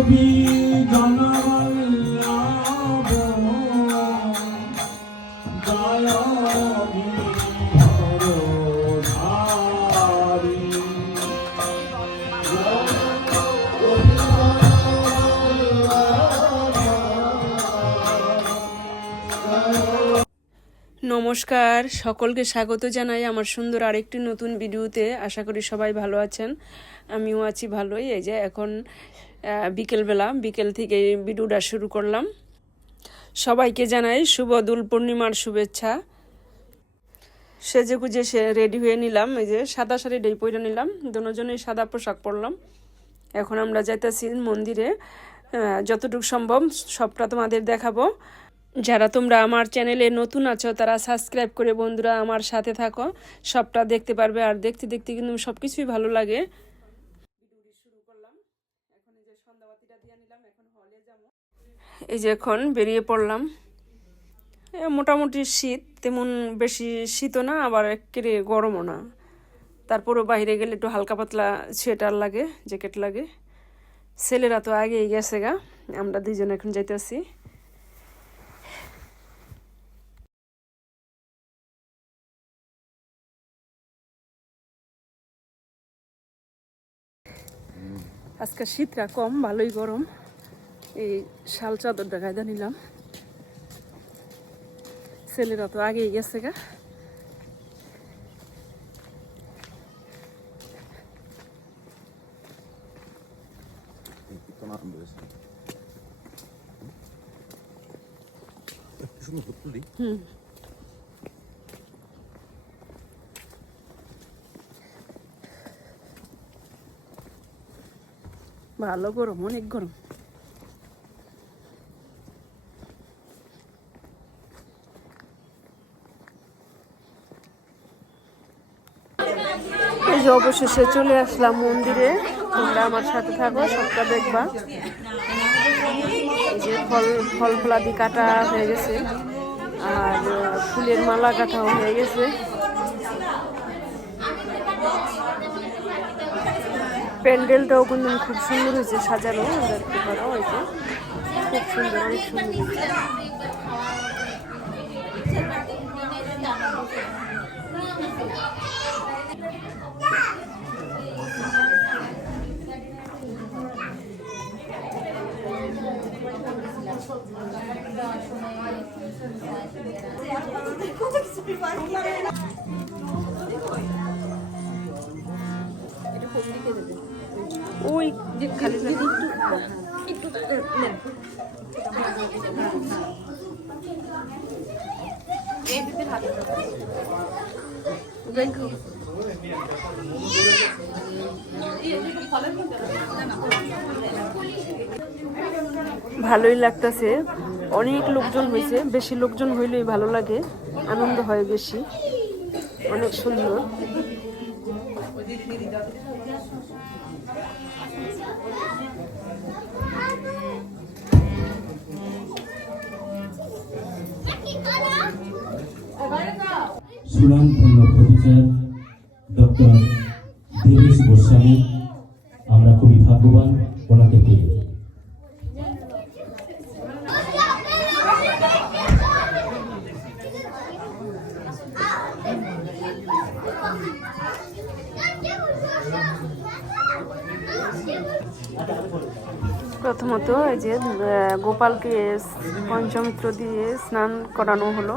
কবি জনবল্লভ জয় গিরিধরধারী। নমস্কার, সকলকে স্বাগত জানাই আমার সুন্দর আরেকটি নতুন ভিডিওতে। আশা করি সবাই ভালো আছেন, আমিও আছি ভালোই। এই যে এখন বিকেলবেলা, বিকেল থেকে ভিডিওটা শুরু করলাম। সবাইকে জানাই শুভ দোল পূর্ণিমার শুভেচ্ছা। সেজে গুজে রেডি হয়ে নিলাম, এই যে সাদা শাড়িটাই পরে নিলাম, দুজনেই সাদা পোশাক পরলাম। এখন আমরা যাইতেছি মন্দিরে, যতটুকু সম্ভব সবটা তোমাদের দেখাবো। যারা তোমরা আমার চ্যানেলে নতুন আছো তারা সাবস্ক্রাইব করে বন্ধুরা আমার সাথে থাকো, সবটা দেখতে পারবে। আর দেখতে দেখতে কিন্তু সব কিছুই ভালো লাগে। এই যে এখন বেরিয়ে পড়লাম। মোটামুটি শীত, তেমন বেশি শীতও না, আবার একেবারে গরমও না। তারপরও বাইরে গেলে একটু হালকা পাতলা সোয়েটার লাগে, জ্যাকেট লাগে। ছেলেরা তো আগেই গেছে গা, আমরা দুইজন এখন যাইতেছি। আজকে শীতটা কম, ভালোই গরম। এই শাল চাদরটা গায়ে নিলাম। ছেলেরা তো আগেই গেছে গা। ভালো গরম, অনেক গরম। এই যে অবশেষে চলে আসলাম মন্দিরে। তোমরা আমার সাথে থাকো, সবটা দেখবা। এই যে ফল ফলাদি কাটা হয়ে গেছে, আর ফুলের মালা কাটাও হয়ে গেছে। প্যান্ডেলটাও কিন্তু খুব সুন্দর হয়েছে, সাজানো দেখতে পারো। ওই যে খুব সুন্দর, অনেক সুন্দর হয়েছে। ওই খালি দেখো, ভালোই লাগতেছে। অনেক লোকজন হয়েছে, বেশি লোকজন হইলেই ভালো লাগে, আনন্দ হয় বেশি। অনেক সুন্দর। সুনামধন্য প্রফেসর ডক্টর দেবেশ গোস্বামী, আমরা খুবই ভাগ্যবান ওনাকে পেয়ে। প্রথমত এই যে গোপালকে পঞ্চমিত্র দিয়ে স্নান করানো হলো।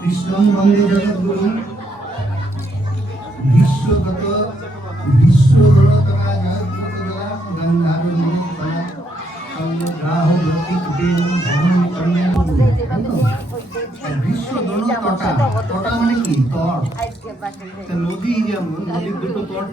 কৃষ্ণং বন্দে জগদ্গুরু বিশ্বগত বিশ্বগণতরা জগদ্গুরুতরা গঙ্গারুণী তরা সর্বগ্রাহ জ্যোতি কুটির ধর্ম কন্যা বিশ্বগণ তটা তটা মানে কি তট তা নদী যেমন নদীর দুটো তট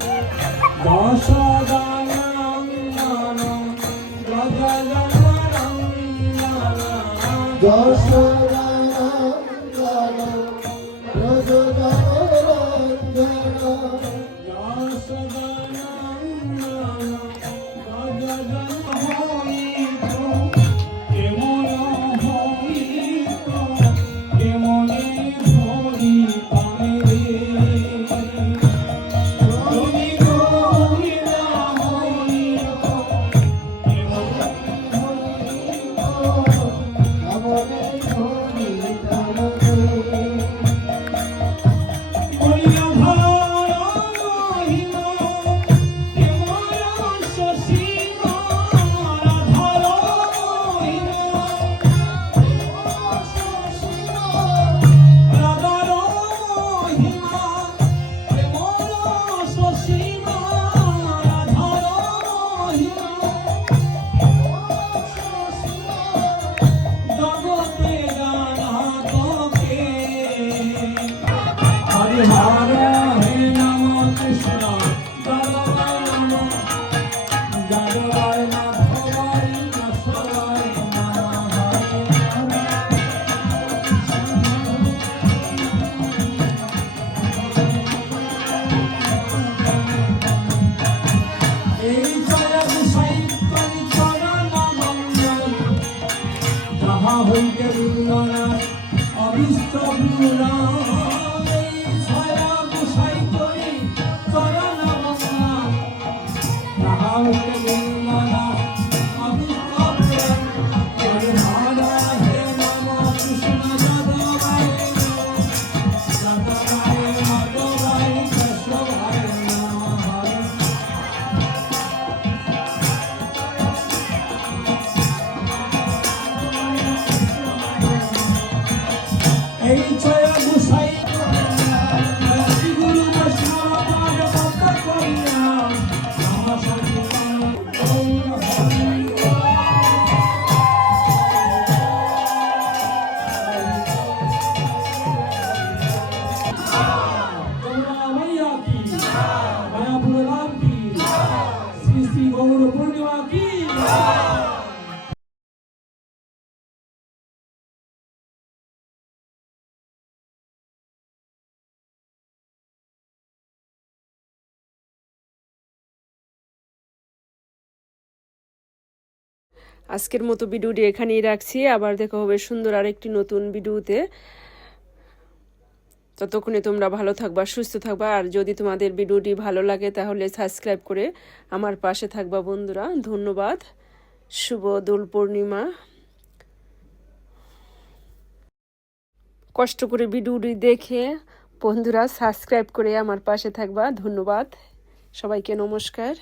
আজকের মতো ভিডিওটি এখানেই রাখছি। আবার দেখা হবে সুন্দর আরেকটি নতুন ভিডিওতে। ততক্ষণে তোমরা ভালো থাকবা, সুস্থ থাকবা। আর যদি তোমাদের ভিডিওটি ভালো লাগে তাহলে সাবস্ক্রাইব করে আমার পাশে থাকবা বন্ধুরা। ধন্যবাদ। শুভ দোল পূর্ণিমা। কষ্ট করে ভিডিওটি দেখে বন্ধুরা সাবস্ক্রাইব করে আমার পাশে থাকবা। ধন্যবাদ। সবাইকে নমস্কার।